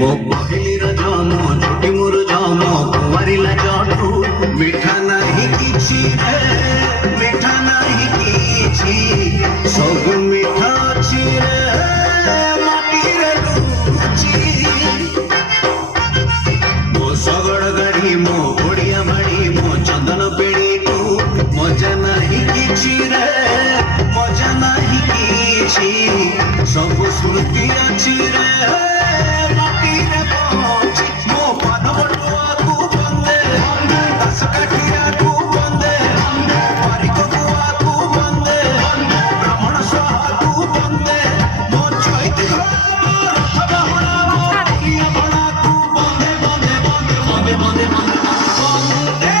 ମୋ ପହିଲି ରଜ ମୋ ଛୁଟି ମୋର ଜମ କୁଆଁରୀ ଲାଜଠୁ ମିଠା ନାହିଁ କିଛି ରେ ମିଠା ନାହିଁ କିଛି ସବୁ ମିଠା ଅଛି ରେ ମାଟିରେ ଲୁଚି ମୋ ଶଗଡ଼ ଗାଡ଼ି ମୋ ଓଡ଼ିଆ ମାଡ଼ି ମୋ ଚନ୍ଦନ ପେଡ଼ିକୁ ମଜା ନାହିଁ କିଛି ରେ ମଜା ନାହିଁ କିଛି ସବୁ ସ୍ମୃତି ଅଛି ରେ ମାଟିରେ ପହଞ୍ଚି ମୋ ପାନ ବଟୁଆକୁ ବନ୍ଦେ ଦାସ କାଠିଆକୁ ବନ୍ଦେ ବାରିକ ବୁଆକୁ ବନ୍ଦେ ବ୍ରାହ୍ମଣ ସଭାକୁ ବନ୍ଦେ ମୋ ଚୈତି ରଥ ବାହୁଡ଼ା ମୋ ଓଡ଼ିଆ ଭଣାକୁ ବନ୍ଦେ ବନ୍ଦେ ବନ୍ଦେ ବନ୍ଦେ ବନ୍ଦେ ବନ୍ଦେ ବନ୍ଦେ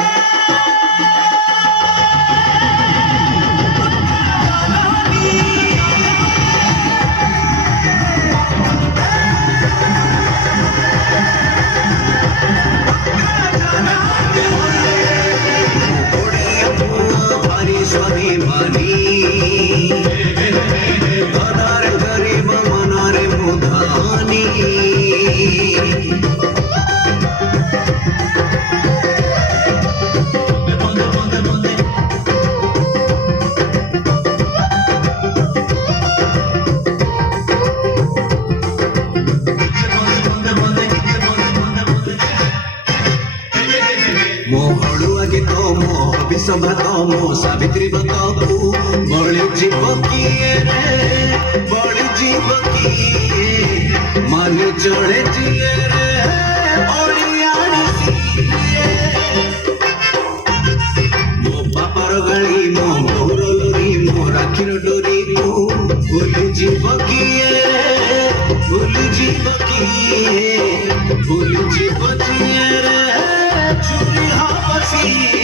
स्वाभिमानी अनार गरीब मनारे मुधानी मो हलुआ गीत मो हबिष भात मो सावित्री व्रतकू बड़ी जीव किए रे बड़ी जीव किए माने चले जिए रे ओडियानी सिए मो बापार गाड़ी मो बहुर लोरी मो राखीर डोरी को भूल जीव किए रे भूल जीव किए भूल जीव किए रे चुरी हाँ बसी